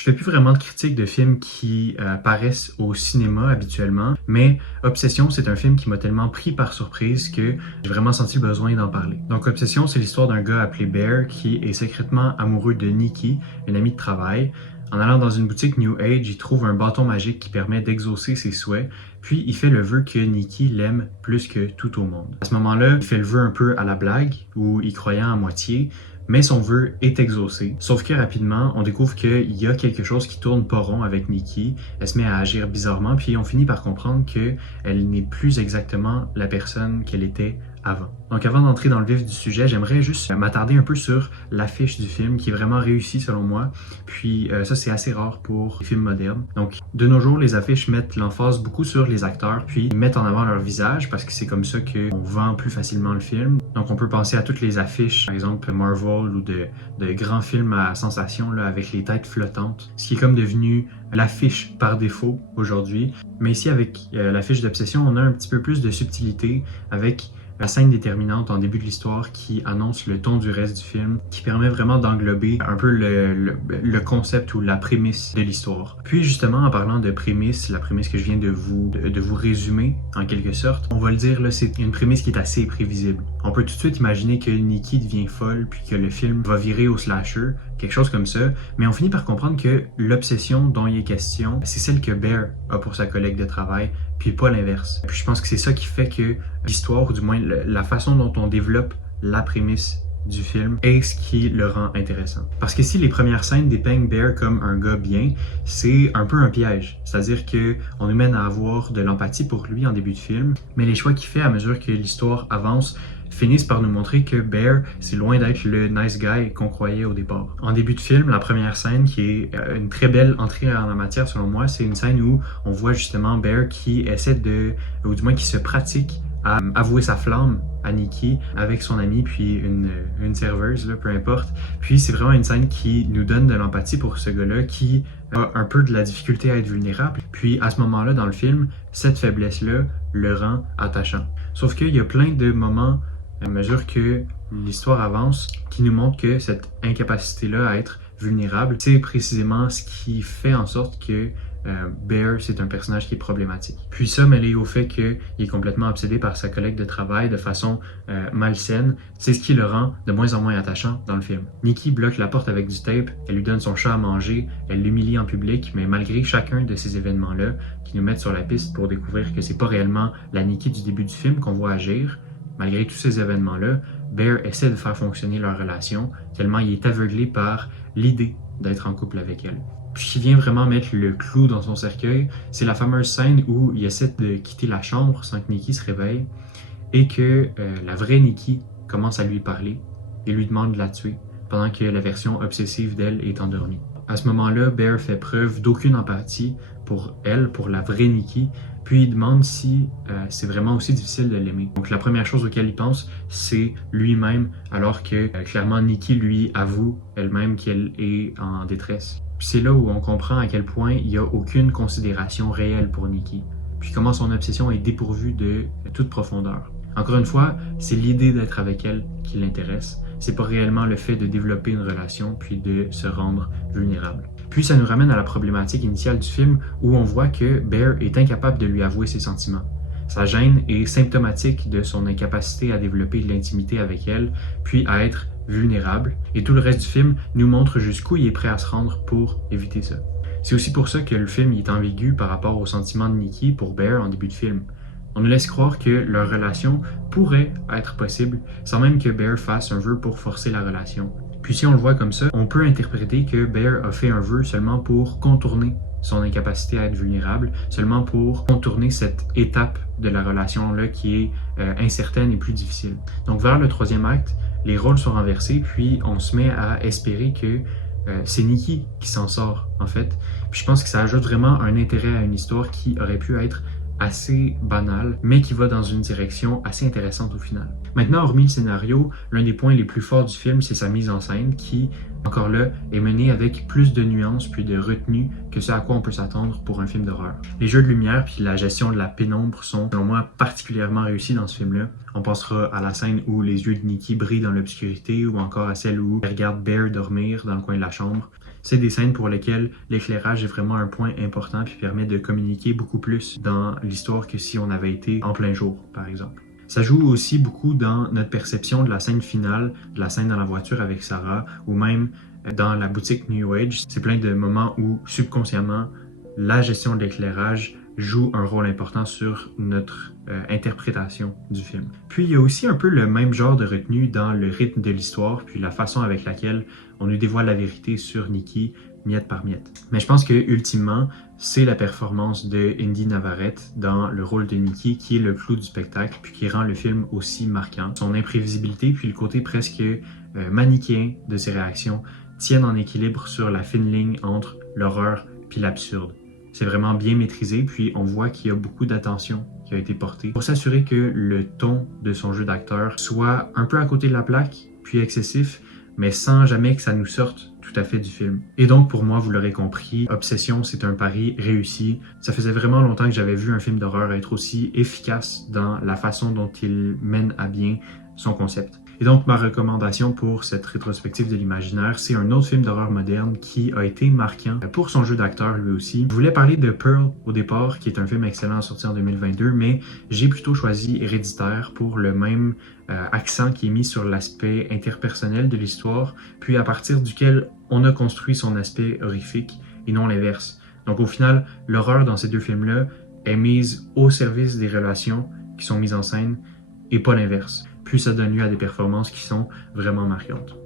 Je fais plus vraiment de critiques de films qui paraissent au cinéma habituellement, mais Obsession, c'est un film qui m'a tellement pris par surprise que j'ai vraiment senti le besoin d'en parler. Donc Obsession, c'est l'histoire d'un gars appelé Bear qui est secrètement amoureux de Nikki, une amie de travail. En allant dans une boutique New Age, il trouve un bâton magique qui permet d'exaucer ses souhaits, puis il fait le vœu que Nikki l'aime plus que tout au monde. À ce moment-là, il fait le vœu un peu à la blague, ou y croyant à moitié, mais son vœu est exaucé. Sauf que rapidement, on découvre qu'il y a quelque chose qui tourne pas rond avec Nikki. Elle se met à agir bizarrement, puis on finit par comprendre qu'elle n'est plus exactement la personne qu'elle était avant. Donc avant d'entrer dans le vif du sujet, j'aimerais juste m'attarder un peu sur l'affiche du film qui est vraiment réussie selon moi. Puis ça c'est assez rare pour les films modernes. Donc de nos jours, les affiches mettent l'emphase beaucoup sur les acteurs, puis ils mettent en avant leur visage parce que c'est comme ça qu'on vend plus facilement le film. Donc on peut penser à toutes les affiches, par exemple Marvel ou de grands films à sensation là, avec les têtes flottantes, ce qui est comme devenu l'affiche par défaut aujourd'hui. Mais ici avec l'affiche d'Obsession, on a un petit peu plus de subtilité avec la scène déterminante en début de l'histoire qui annonce le ton du reste du film, qui permet vraiment d'englober un peu le concept ou la prémisse de l'histoire. Puis justement, en parlant de prémisse, la prémisse que je viens de vous résumer en quelque sorte, on va le dire, là, c'est une prémisse qui est assez prévisible. On peut tout de suite imaginer que Nikki devient folle puis que le film va virer au slasher, quelque chose comme ça, mais on finit par comprendre que l'obsession dont il est question, c'est celle que Bear a pour sa collègue de travail, puis pas l'inverse. Puis je pense que c'est ça qui fait que l'histoire, ou du moins la façon dont on développe la prémisse du film est ce qui le rend intéressant. Parce que si les premières scènes dépeignent Bear comme un gars bien, c'est un peu un piège. C'est-à-dire qu'on nous mène à avoir de l'empathie pour lui en début de film, mais les choix qu'il fait à mesure que l'histoire avance finissent par nous montrer que Bear, c'est loin d'être le nice guy qu'on croyait au départ. En début de film, la première scène, qui est une très belle entrée en la matière selon moi, c'est une scène où on voit justement Bear qui essaie ou du moins qui se pratique à avouer sa flamme à Nikki avec son ami puis une serveuse, là, peu importe. Puis c'est vraiment une scène qui nous donne de l'empathie pour ce gars-là qui a un peu de la difficulté à être vulnérable. Puis à ce moment-là dans le film, cette faiblesse-là le rend attachant. Sauf qu'il y a plein de moments à mesure que l'histoire avance, qui nous montre que cette incapacité-là à être vulnérable, c'est précisément ce qui fait en sorte que Bear, c'est un personnage qui est problématique. Puis ça, mêlé au fait qu'il est complètement obsédé par sa collègue de travail de façon malsaine, c'est ce qui le rend de moins en moins attachant dans le film. Nikki bloque la porte avec du tape, elle lui donne son chat à manger, elle l'humilie en public, mais malgré chacun de ces événements-là, qui nous mettent sur la piste pour découvrir que c'est pas réellement la Nikki du début du film qu'on voit agir, malgré tous ces événements-là, Bear essaie de faire fonctionner leur relation, tellement il est aveuglé par l'idée d'être en couple avec elle. Puis ce qui vient vraiment mettre le clou dans son cercueil, c'est la fameuse scène où il essaie de quitter la chambre sans que Nikki se réveille et que la vraie Nikki commence à lui parler et lui demande de la tuer pendant que la version obsessive d'elle est endormie. À ce moment-là, Bear fait preuve d'aucune empathie pour elle, pour la vraie Nikki, puis il demande si c'est vraiment aussi difficile de l'aimer. Donc la première chose auquel il pense, c'est lui-même, alors que clairement Nikki lui avoue elle-même qu'elle est en détresse. Puis c'est là où on comprend à quel point il n'y a aucune considération réelle pour Nikki, puis comment son obsession est dépourvue de toute profondeur. Encore une fois, c'est l'idée d'être avec elle qui l'intéresse, c'est pas réellement le fait de développer une relation puis de se rendre vulnérable. Puis ça nous ramène à la problématique initiale du film où on voit que Bear est incapable de lui avouer ses sentiments. Sa gêne est symptomatique de son incapacité à développer de l'intimité avec elle, puis à être vulnérable, et tout le reste du film nous montre jusqu'où il est prêt à se rendre pour éviter ça. C'est aussi pour ça que le film est ambigu par rapport aux sentiments de Nikki pour Bear en début de film. On nous laisse croire que leur relation pourrait être possible sans même que Bear fasse un vœu pour forcer la relation. Puis si on le voit comme ça, on peut interpréter que Bear a fait un vœu seulement pour contourner son incapacité à être vulnérable, seulement pour contourner cette étape de la relation-là qui est incertaine et plus difficile. Donc vers le troisième acte, les rôles sont renversés, puis on se met à espérer que c'est Nikki qui s'en sort en fait. Puis je pense que ça ajoute vraiment un intérêt à une histoire qui aurait pu être assez banal, mais qui va dans une direction assez intéressante au final. Maintenant, hormis le scénario, l'un des points les plus forts du film, c'est sa mise en scène qui, encore là, est menée avec plus de nuances puis de retenue que ce à quoi on peut s'attendre pour un film d'horreur. Les jeux de lumière puis la gestion de la pénombre sont, selon moi, particulièrement réussis dans ce film-là. On pensera à la scène où les yeux de Nikki brillent dans l'obscurité ou encore à celle où elle regarde Bear dormir dans le coin de la chambre. C'est des scènes pour lesquelles l'éclairage est vraiment un point important puis permet de communiquer beaucoup plus dans l'histoire que si on avait été en plein jour, par exemple. Ça joue aussi beaucoup dans notre perception de la scène finale, de la scène dans la voiture avec Sarah, ou même dans la boutique New Age. C'est plein de moments où, subconsciemment, la gestion de l'éclairage joue un rôle important sur notre interprétation du film. Puis il y a aussi un peu le même genre de retenue dans le rythme de l'histoire, puis la façon avec laquelle on nous dévoile la vérité sur Nikki, miette par miette. Mais je pense que ultimement, c'est la performance de Indy Navarrete dans le rôle de Nikki qui est le clou du spectacle, puis qui rend le film aussi marquant. Son imprévisibilité, puis le côté presque manichéen de ses réactions tiennent en équilibre sur la fine ligne entre l'horreur puis l'absurde. C'est vraiment bien maîtrisé, puis on voit qu'il y a beaucoup d'attention qui a été portée pour s'assurer que le ton de son jeu d'acteur soit un peu à côté de la plaque, puis excessif, mais sans jamais que ça nous sorte tout à fait du film. Et donc pour moi, vous l'aurez compris, Obsession, c'est un pari réussi. Ça faisait vraiment longtemps que j'avais vu un film d'horreur être aussi efficace dans la façon dont il mène à bien son concept. Et donc, ma recommandation pour cette rétrospective de l'imaginaire, c'est un autre film d'horreur moderne qui a été marquant pour son jeu d'acteur lui aussi. Je voulais parler de Pearl au départ, qui est un film excellent sorti en 2022, mais j'ai plutôt choisi Héréditaire pour le même accent qui est mis sur l'aspect interpersonnel de l'histoire, puis à partir duquel on a construit son aspect horrifique et non l'inverse. Donc au final, l'horreur dans ces deux films-là est mise au service des relations qui sont mises en scène et pas l'inverse. Puis ça donne lieu à des performances qui sont vraiment marquantes.